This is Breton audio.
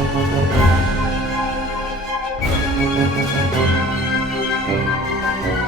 Thank you.